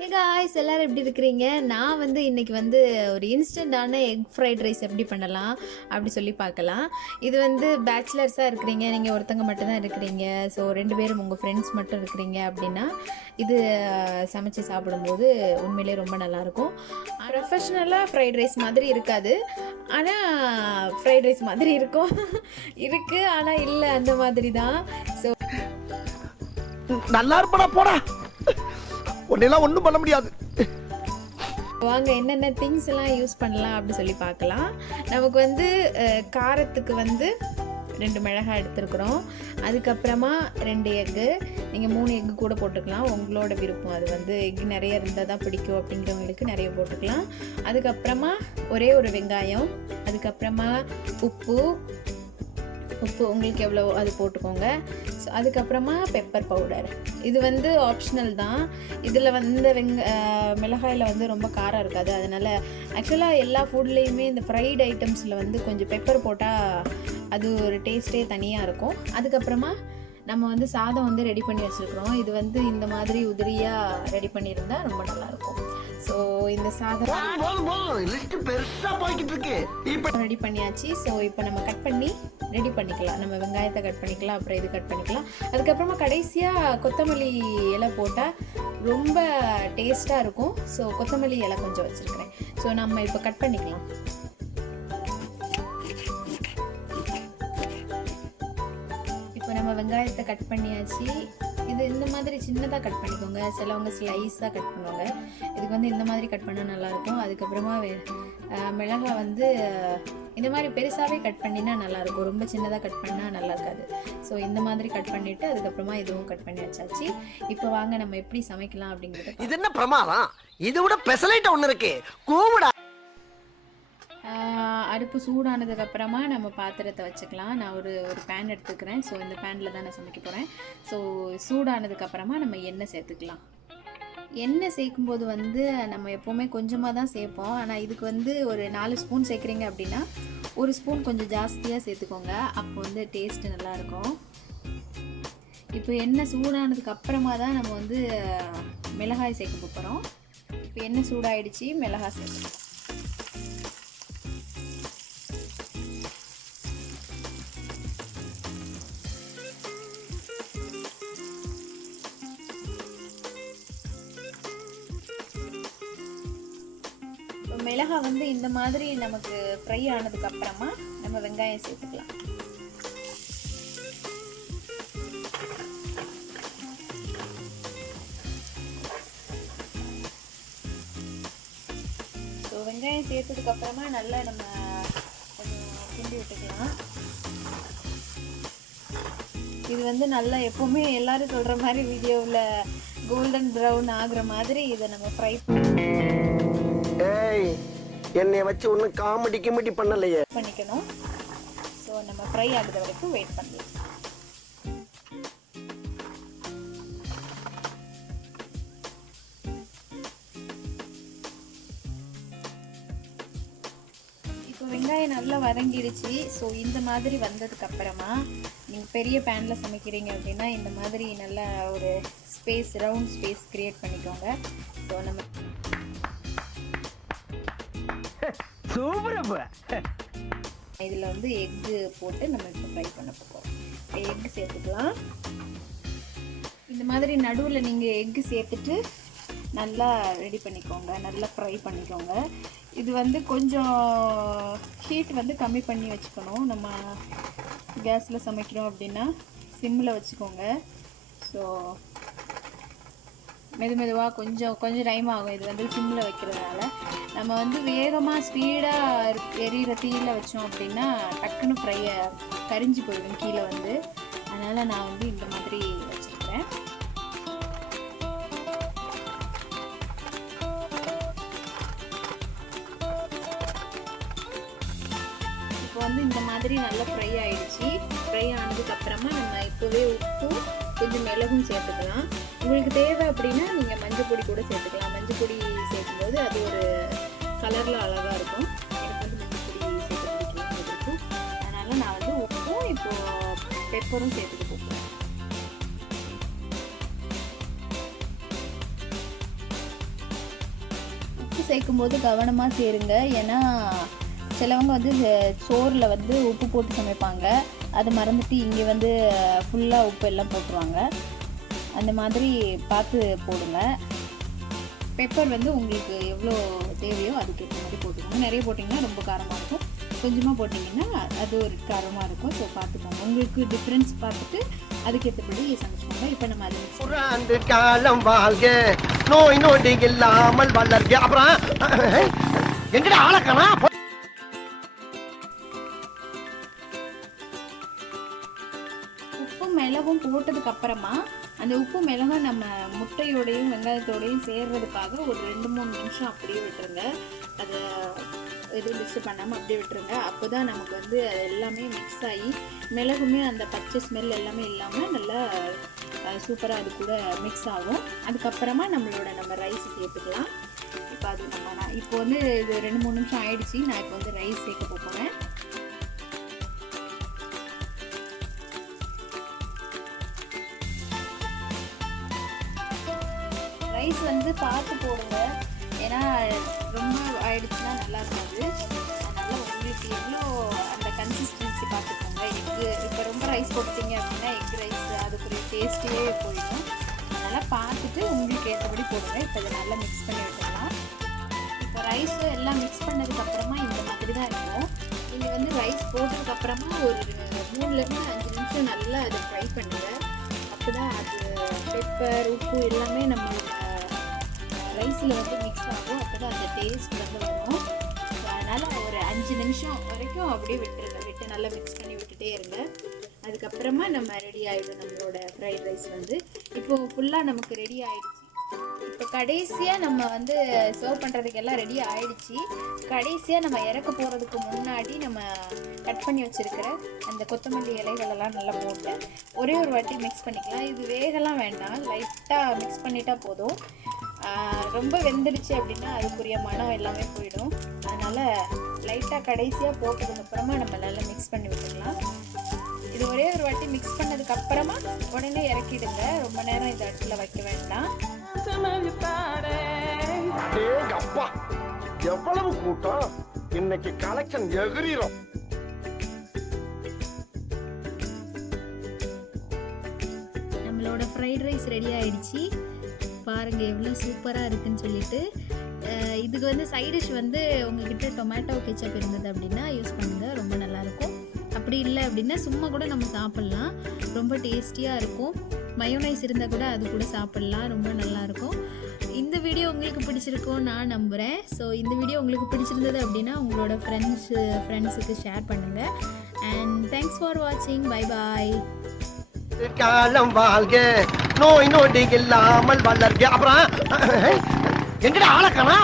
Hey guys, எல்லோரும் எப்படி இருக்கிறீங்க? நான் இன்றைக்கி ஒரு இன்ஸ்டண்ட்டான எக் ஃப்ரைட் ரைஸ் எப்படி பண்ணலாம் அப்படி சொல்லி பார்க்கலாம். இது பேச்சுலர்ஸாக இருக்கிறீங்க, நீங்கள் ஒருத்தங்க மட்டும்தான் இருக்கிறீங்க, ஸோ 2 பேரும் உங்கள் ஃப்ரெண்ட்ஸ் மட்டும் இருக்கிறீங்க அப்படின்னா இது சமைச்சு சாப்பிடும்போது உண்மையிலே ரொம்ப நல்லாயிருக்கும். ப்ரொஃபஷ்னலாக ஃப்ரைட் ரைஸ் மாதிரி இருக்காது, ஆனால் ஃப்ரைட் ரைஸ் மாதிரி இருக்கும் இருக்குது, ஆனால் இல்லை அந்த மாதிரி தான். ஸோ நல்லா இருப்படா போடா, ஒன்னெல்லாம் ஒன்றும் பண்ண முடியாது. வாங்க என்னென்ன திங்ஸ் எல்லாம் யூஸ் பண்ணலாம் அப்படி சொல்லி பார்க்கலாம். நமக்கு காரத்துக்கு 2 மிளகாய் எடுத்துருக்குறோம். அதுக்கப்புறமா 2 எக்கு, நீங்கள் 3 எக்கு கூட போட்டுக்கலாம், உங்களோட விருப்பம். அது எக்கு நிறைய இருந்தால் தான் பிடிக்கும் அப்படிங்கிறவங்களுக்கு நிறைய போட்டுக்கலாம். அதுக்கப்புறமா ஒரே ஒரு வெங்காயம், அதுக்கப்புறமா உப்பு உங்களுக்கு எவ்வளோ அது போட்டுக்கோங்க. ஸோ அதுக்கப்புறமா பெப்பர் பவுடர். இது ஆப்ஷனல் தான். இதில் மிளகாயில் ரொம்ப காரம் இருக்காது, அதனால் ஆக்சுவலாக எல்லா ஃபுட்லேயுமே இந்த ஃப்ரைட் ஐட்டம்ஸில் கொஞ்சம் பெப்பர் போட்டால் அது ஒரு டேஸ்ட்டே தனியாக இருக்கும். அதுக்கப்புறமா நம்ம சாதம் ரெடி பண்ணி வச்சுருக்குறோம். இது இந்த மாதிரி உதிரியாக ரெடி பண்ணியிருந்தால் ரொம்ப நல்லாயிருக்கும். ஸோ இந்த சாதம் ரெடி பண்ணியாச்சு. ஸோ இப்போ நம்ம கட் பண்ணி ரெடி பண்ணிக்கலாம். நம்ம வெங்காயத்தை கட் பண்ணிக்கலாம், அப்புறம் இது கட் பண்ணிக்கலாம். அதுக்கப்புறமா கடைசியாக கொத்தமல்லி இலை போட்டால் ரொம்ப டேஸ்ட்டாக இருக்கும். ஸோ கொத்தமல்லி இலை கொஞ்சம் வச்சுருக்கிறேன். ஸோ நம்ம இப்போ கட் பண்ணிக்கலாம். இப்போ நம்ம வெங்காயத்தை கட் பண்ணியாச்சு. இது இந்த மாதிரி சின்னதாக கட் பண்ணிக்கோங்க, சிலவங்க ஸ்லைஸாக கட் பண்ணுவாங்க. இதுக்கு இந்த மாதிரி கட் பண்ணால் நல்லாயிருக்கும். அதுக்கப்புறமா மிளகாய் இந்த மாதிரி பெருசாகவே கட் பண்ணினா நல்லாயிருக்கும், ரொம்ப சின்னதாக கட் பண்ணால் நல்லா இருக்காது. ஸோ இந்த மாதிரி கட் பண்ணிவிட்டு அதுக்கப்புறமா இதுவும் கட் பண்ணி வச்சாச்சு. இப்போ வாங்க நம்ம எப்படி சமைக்கலாம் அப்படிங்கிறது. இது என்ன பிரமாதம், இது விட ஸ்பெஷலைட் ஒன்று இருக்கு கூவுடா. அடுப்பு சூடானதுக்கப்புறமா நம்ம பாத்திரத்தை வச்சுக்கலாம். நான் ஒரு பேன் எடுத்துக்கிறேன். ஸோ இந்த பேனில் தான் நான் சமைக்க போகிறேன். ஸோ சூடானதுக்கப்புறமா நம்ம எண்ணெய் சேர்த்துக்கலாம். எண்ணெய் சேர்க்கும்போது நம்ம எப்போவுமே கொஞ்சமாக தான் சேர்ப்போம். ஆனால் இதுக்கு ஒரு 4 ஸ்பூன் சேர்க்குறீங்க அப்படின்னா 1 ஸ்பூன் கொஞ்சம் ஜாஸ்தியாக சேர்த்துக்கோங்க, அப்போ டேஸ்ட்டு நல்லாயிருக்கும். இப்போ எண்ணெய் சூடானதுக்கு அப்புறமா தான் நம்ம மிளகாய் சேர்க்க போகிறோம். இப்போ எண்ணெய் சூடாயிடுச்சு, மிளகாய் சேர்க்கணும். மிளகாய் இந்த மாதிரி நமக்கு ஃப்ரை ஆனதுக்கு அப்புறமா நம்ம வெங்காயம் சேர்த்துக்கலாம். ஸோ வெங்காயம் சேர்த்ததுக்கு அப்புறமா நல்லா நம்ம கொஞ்சம் கிண்டி விட்டுக்கலாம். இது நல்லா எப்பவுமே எல்லாரும் சொல்ற மாதிரி வீடியோவில் கோல்டன் ப்ரௌன் ஆகுற மாதிரி இதை நம்ம ஃப்ரை என்னைய வச்சு ஒன்னும் காமெடி பண்ணலையே பண்ணிக்கணும். ஸோ நம்ம ஃப்ரை ஆகுற வரைக்கும் வெயிட் பண்ணலாம். இப்போ வெங்காயம் நல்லா வதங்கிடுச்சு. ஸோ இந்த மாதிரி வந்ததுக்கு அப்புறமா நீங்கள் பெரிய பேனில் சமைக்கிறீங்க அப்படின்னா இந்த மாதிரி நல்ல ஒரு ஸ்பேஸ், ரவுண்ட் ஸ்பேஸ் கிரியேட் பண்ணிக்கோங்க. ஸோ நம்ம இதில் எக்கு போட்டு நம்ம இப்போ ஃப்ரை பண்ண போகிறோம். எக்கு சேர்த்துக்கலாம். இந்த மாதிரி நடுவில் நீங்கள் எக்கு சேர்த்துட்டு நல்லா ரெடி பண்ணிக்கோங்க, நல்லா ஃப்ரை பண்ணிக்கோங்க. இது கொஞ்சம் ஹீட் கம்மி பண்ணி வச்சுக்கணும். நம்ம கேஸில் சமைக்கிறோம் அப்படின்னா சிம்மில் வச்சுக்கோங்க. ஸோ மெதுவாக கொஞ்சம் டைம் ஆகும். இது சிம்மில் வைக்கிறதுனால நம்ம வேகமாக ஸ்பீடாக எரியிற தீயில் வச்சோம் அப்படின்னா டக்குன்னு ஃப்ரையை கரிஞ்சு போயிடும் கீழே அதனால் நான் இந்த மாதிரி வச்சுருக்கேன். இப்போ இந்த மாதிரி நல்லா ஃப்ரை ஆகிடுச்சு. ஃப்ரை ஆனதுக்கப்புறமா நம்ம இப்போவே உப்பும் கொஞ்சம் மிளகும் சேர்த்துக்கலாம். உங்களுக்கு தேவை அப்படின்னா நீங்கள் மஞ்சள் பொடி கூட சேர்த்துக்கலாம். மஞ்சள் பொடி சேர்க்கும்போது அது ஒரு கலரில் அழகாக இருக்கும். எனக்கு மஞ்சள் பொடி சேர்த்து பிடிக்கலாம் இருக்கும். அதனால் நான் உப்பும் இப்போது பெப்பரும் சேர்த்துட்டு போகிறேன். சேர்க்கும் போது கவனமாக சேருங்க. ஏன்னா சிலவங்க வந்து சோறில் வந்து உப்பு போட்டு சமைப்பாங்க, அது மறந்துட்டு இங்கே வந்து ஃபுல்லாக உப்பு எல்லாம் போட்டுருவாங்க. அந்த மாதிரி பார்த்து போடுங்க. பெப்பர் வந்து உங்களுக்கு எவ்வளோ தேவையோ அதுக்கேற்ற மாதிரி போட்டுக்கோங்க. நிறைய போட்டிங்கன்னா ரொம்ப காரமாக இருக்கும், கொஞ்சமாக போட்டிங்கன்னா அது ஒரு காரமாக இருக்கும். ஸோ பார்த்துக்கோங்க, உங்களுக்கு டிஃப்ரென்ஸ் பார்த்துட்டு அதுக்கேற்றபடி சமைச்சுக்கோங்க. இப்போ நம்ம அதை புறாண்டு காலம் வாழ்க, நோய் நொடி இல்லாமல் வளர்க. அப்புறம் எங்கடா ஆளக்கானா? உப்பும் மிளகும் போட்டதுக்கு அப்புறமா அந்த உப்பு மிளகும் நம்ம முட்டையோடையும் வெங்காயத்தோடையும் சேர்றதுக்காக ஒரு 2-3 நிமிஷம் அப்படியே விட்டுருங்க. அதை எதுவும் மிக்ஸ் பண்ணாமல் அப்படியே விட்டுருங்க. அப்போ தான் நமக்கு வந்து அது எல்லாமே மிக்ஸ் ஆகி மிளகுமே அந்த பச்சை ஸ்மெல் எல்லாமே இல்லாமல் நல்லா சூப்பராக அது கூட மிக்ஸ் ஆகும். அதுக்கப்புறமா நம்ம ரைஸ் சேர்த்துக்கலாம். இப்போ அது இப்போ வந்து இது 2-3 நிமிஷம் ஆயிடுச்சு. நான் இப்போ வந்து ரைஸ் சேர்க்க போகிறேன். ரைஸ் வந்து பார்த்து போடுங்க, ஏன்னா ரொம்ப ஆயிடுச்சுன்னா நல்லா இருக்காது. அதனால் உங்களுக்கு எவ்வளோ அந்த கன்சிஸ்டன்சி பார்த்துக்கோங்க. இப்போ ரொம்ப ரைஸ் போட்டுட்டீங்க அப்படின்னா எக் ரைஸ் அதுக்குரிய டேஸ்ட்டே போயிடும். அதனால் பார்த்துட்டு உங்களுக்கு ஏற்றபடி போடுங்க. இப்போ இதை நல்லா மிக்ஸ் பண்ணி விட்டுடலாம். இப்போ ரைஸு எல்லாம் மிக்ஸ் பண்ணதுக்கப்புறமா இந்த மாதிரி தான் இருக்கும். நீங்கள் வந்து ரைஸ் போட்டதுக்கப்புறமா ஒரு 3-5 நிமிஷம் நல்லா அதை ஃப்ரை பண்ணுங்கள். அப்போ தான் அது பெப்பர் உப்பு எல்லாமே நம்மளோட ரைஸில் வந்து மிக்ஸ் ஆகும். அப்போ தான் அந்த டேஸ்ட் வந்து வரும். ஸோ அதனால் ஒரு 5 நிமிஷம் வரைக்கும் அப்படியே விட்டு நல்லா மிக்ஸ் பண்ணி விட்டுட்டே இருங்க. அதுக்கப்புறமா நம்ம ரெடி ஆகிடும் நம்மளோட ஃப்ரைட் ரைஸ் வந்து. இப்போது ஃபுல்லாக நமக்கு ரெடி ஆகிடுச்சு. இப்போ கடைசியாக நம்ம வந்து சர்வ் பண்ணுறதுக்கு எல்லாம் ரெடி ஆகிடுச்சு. கடைசியாக நம்ம இறக்க போகிறதுக்கு முன்னாடி நம்ம கட் பண்ணி வச்சுருக்கிற அந்த கொத்தமல்லி இலைகளெல்லாம் நல்லா போட்டு ஒரே ஒரு வாட்டி மிக்ஸ் பண்ணிக்கலாம். இது வேகலாம் வேண்டாம், லைட்டாக மிக்ஸ் பண்ணிட்டா போதும். ரொம்ப வெந்துடுச்சு அப்படின்னா அதுக்குரிய மனம் எல்லாமே போயிடும். அதனால் லைட்டாக கடைசியாக போட்டதுக்கப்புறமா நம்ம நல்லா மிக்ஸ் பண்ணி விட்டுக்கலாம். இது ஒரே ஒரு வாட்டி மிக்ஸ் பண்ணதுக்கப்புறமா உடனே இறக்கிடுங்க. ரொம்ப நேரம் இந்த இடத்துல வைக்க வேண்டாம். அப்பா எவ்வளவு கூட்டம் இன்னைக்கு, கலெக்ஷன் எகிரிரும். நம்மளோட ஃப்ரைட் ரைஸ் ரெடி ஆயிடுச்சு. பாருங்கள் எவ்வளோ சூப்பராக இருக்குன்னு சொல்லிட்டு. இதுக்கு வந்து சைட் டிஷ் வந்து உங்ககிட்ட டொமேட்டோ கெச்சப் இருந்தது அப்படின்னா யூஸ் பண்ணுங்கள், ரொம்ப நல்லாயிருக்கும். அப்படி இல்லை அப்படின்னா சும்மா கூட நம்ம சாப்பிட்லாம், ரொம்ப டேஸ்டியாக இருக்கும். மயோனைஸ் இருந்தால் கூட அது கூட சாப்பிட்லாம், ரொம்ப நல்லாயிருக்கும். இந்த வீடியோ உங்களுக்கு பிடிச்சிருக்கும் நான் நம்புகிறேன். ஸோ இந்த வீடியோ உங்களுக்கு பிடிச்சிருந்தது அப்படின்னா உங்களோட ஃப்ரெண்ட்ஸுக்கு ஷேர் பண்ணுங்கள். அண்ட் தேங்க்ஸ் ஃபார் வாட்சிங். Bye bye. காலம் வாழ்க, நோய் நொடி இல்லாமல் வளர்க. அப்புறம் எங்கடா ஆளக்கானா?